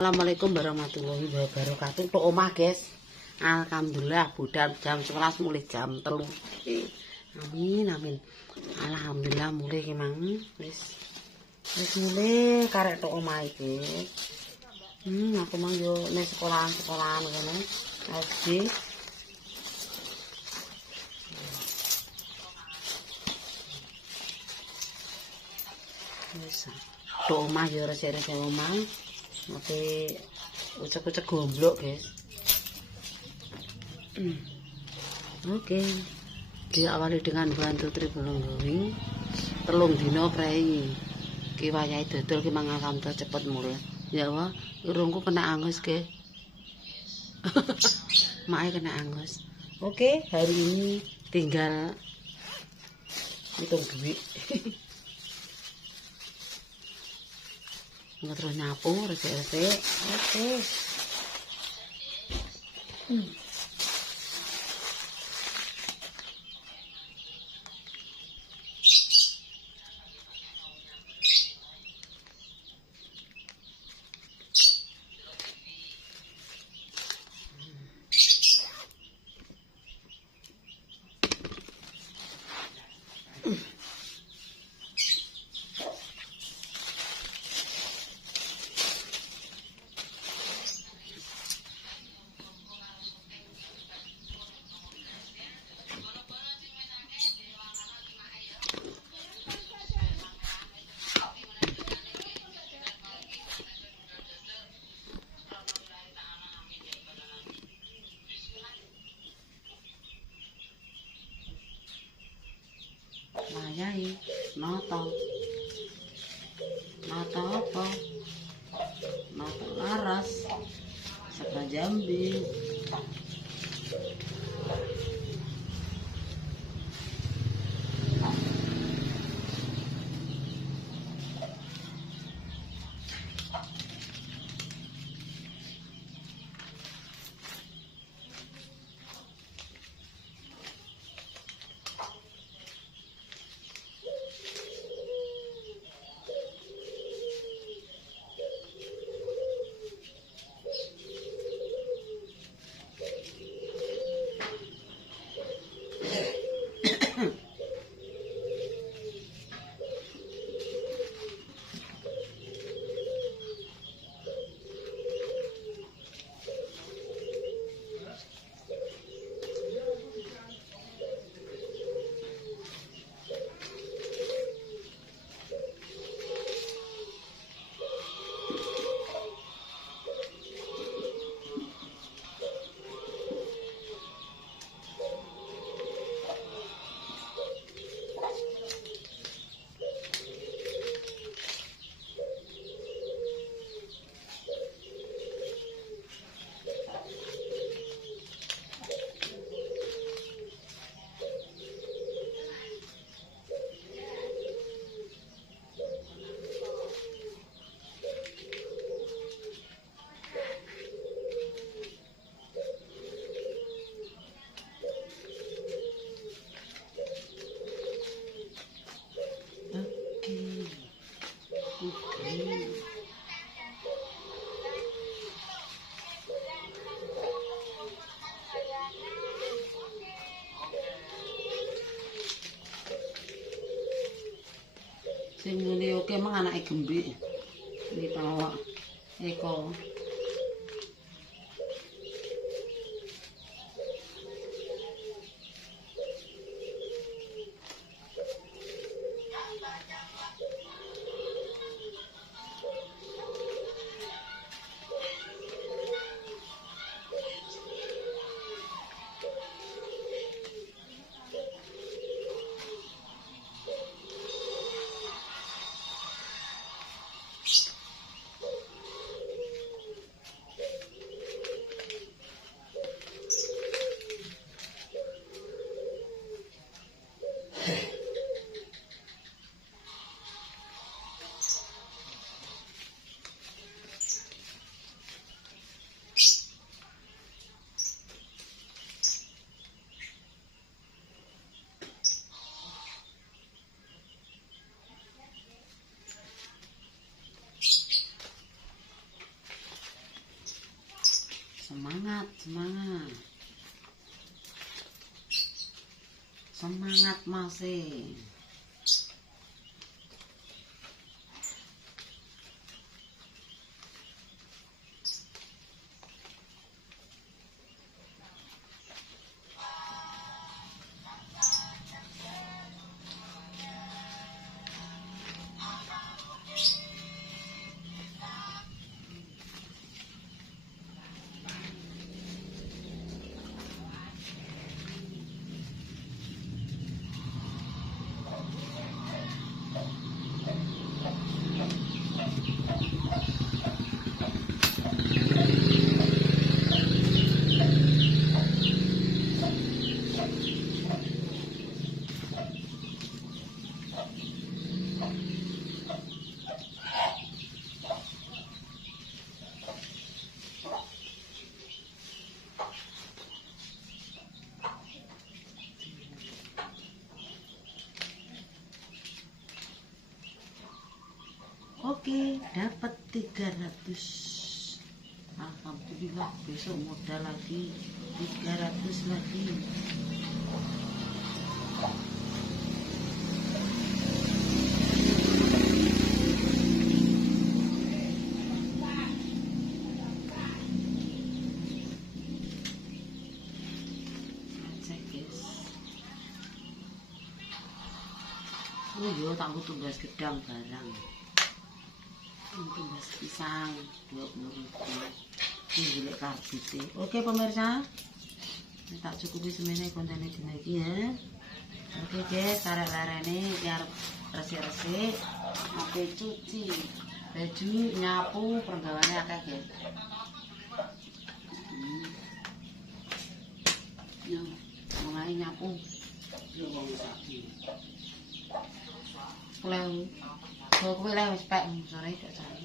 Assalamualaikum warahmatullahi wabarakatuh. Tok omah, guys. Alhamdulillah budal jam 11 mulai jam 3. Amin amin. Alhamdulillah mulai ki mang. Wis mulai karek tok omah iki. Aku mang yo ning sekolahan ngene. SD. Wis. Tok omah yo resik-resik omah. Oke, ucek-ucek gomblok, guys. Oke, diawali dengan bantu tribulung gowing. Telung dino prei. Ki wayahe dodol ki mangan cepet mulai. Ya wah, urungku kena angus, ke. Mae kena angus. Oke, hari ini tinggal hitung duit. Terus nyapu resik-resik. Oke. Wayahe nata apa? Nata laras. Sakra Jambi. Sing ngene oke mang anake gembik. Iki tawak Eko. Semangat, semangat. Semangat masih. Oke, dapat 300. Alhamdulillah, besok modal lagi 300 lagi. Cek guys. Oh yo, tak butuh tugas gedang barang. Tugas pisang 20.000. Ini golek karbite. Oke pemirsa, tak cukupi semene kontennya dina iki ya. Oke guys, karek-larene biar resik-resik. Oke, cuci baju, nyapu, perenggawane akeh guys. Yo, mulai nyapu. Yo wong saiki. Kuleu. Kok kowe lek wis pek sore gak jane.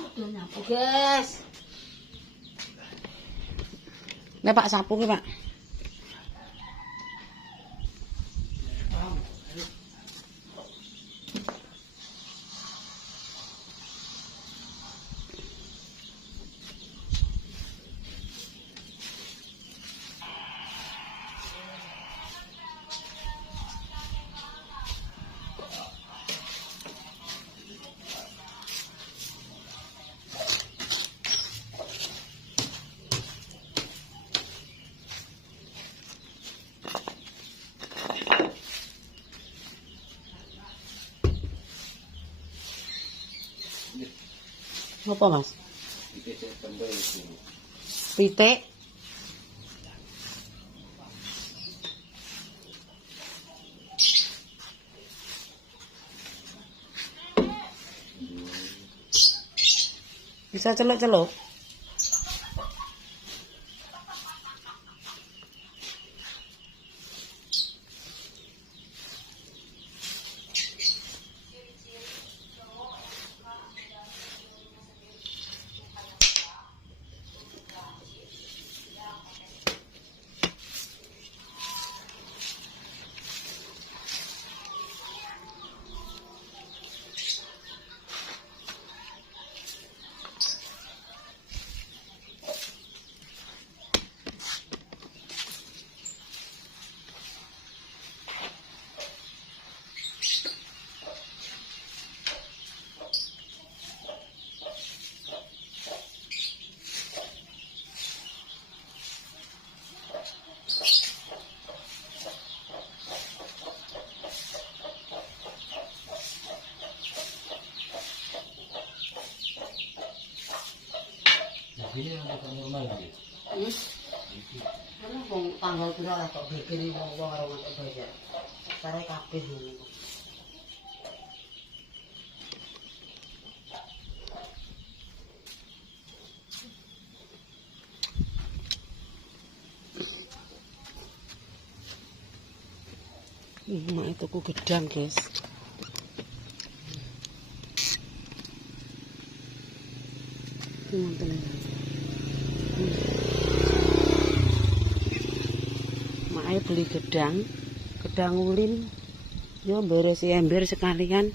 Aduh nyapu guys. Nek Pak sapu ki, Pak. Apa Mas? Pitik. Bisa celuk-celuk. Ini yang bukan normal gitu. Karena wong tanggal pira lah kok begini wong-wong karo ngantuk bayar. Sare kabeh ngono. Mak itu ku gedang, guys. Makanya beli gedang ulin, yo beresi ember sekalian.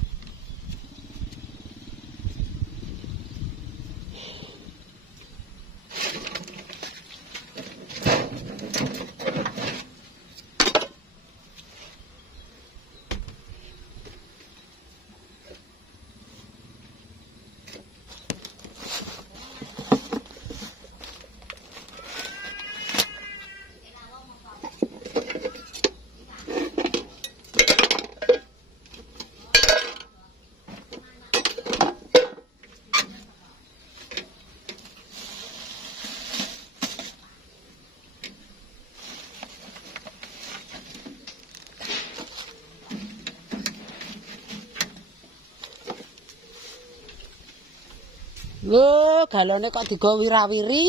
Lho, galone kok digo wirawiri?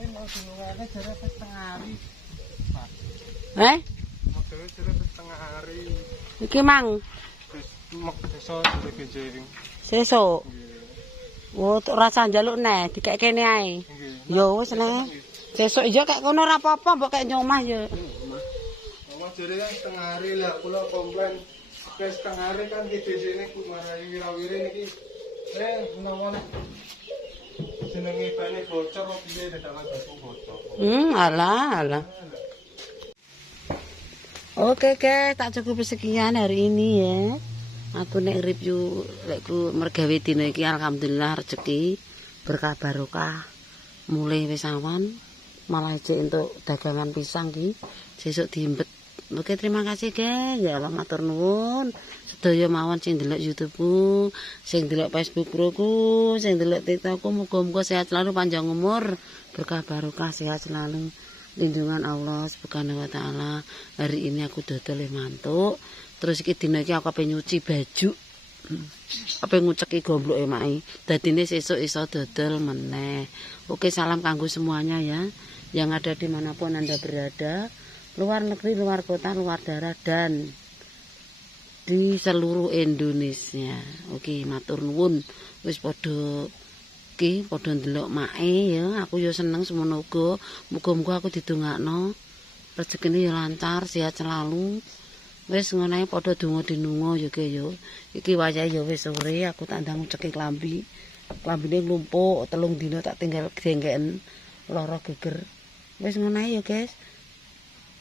Ini mau dulungane jare setengah hari. Eh? Modele jare setengah hari. Iki mang Terus mek desa jare genjering. sesuk. Oh, rasa njaluk neh, dikek kene ae. Nggih. Yo wis neh. Sesuk iya kek kono ora apa-apa, mbok kek nyomah ya. Mama jare kan setengah hari lah kula komplain. Wis setengah hari kan di sini ku marai wirawiri niki. Menawa nek jenenge bane bocor kok piye dadak langsung bocor. Alah. Oke, tak cukup sekian hari ini ya. Aku nek review lekku mergawe dina iki alhamdulillah rezeki berkah barokah. Mulai wis awan, malah jek entuk dagangan pisang ki sesuk diimbet. Oke, terima kasih guys. Ya Allah matur nuwun. Sedaya mawon sing ndelok YouTube-ku, sing ndelok Facebook-ku, sing ndelok TikTok-ku, muga-muga sehat selalu, panjang umur, berkah barokah, sehat selalu. Lindungan Allah Subhanahu wa taala. Hari ini aku dodol mantuk. Terus iki dina iki aku pengen nyuci baju. Apa nguceki gombloke mae. Dadine sesuk iso dodol meneh. Oke, salam kanggo semuanya ya. Yang ada dimanapun Anda berada, luar negeri, luar kota, luar daerah, dan di seluruh Indonesia. Oke, matur nuwun. Wis padha ndelok mae ya. Aku ya seneng semono uga. Muga-muga aku didongakno rezekine ya lancar, sehat selalu. Wis ngono ae padha donga dinunga ya ge ya. Iki wayahe ya wis sore, aku tak ndang cekik klambi. Klambine nglumpuk 3 dina tak tinggal genggeken lara geger. Wis ngono ae ya, guys.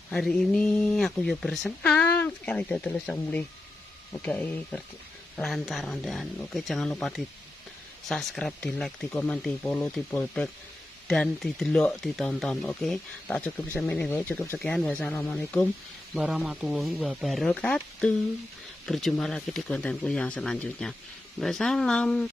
Hari ini aku ya bersenang sekali dodol iso mulih. Oke, kerja lancar andan. Oke, jangan lupa di subscribe, di like, di komen, di follow, di follow, dan didelok, ditonton. Oke, tak cukup semene wae, cukup sekian. Wassalamualaikum warahmatullahi wabarakatuh. Berjumpa lagi di kontenku yang selanjutnya. Wassalam.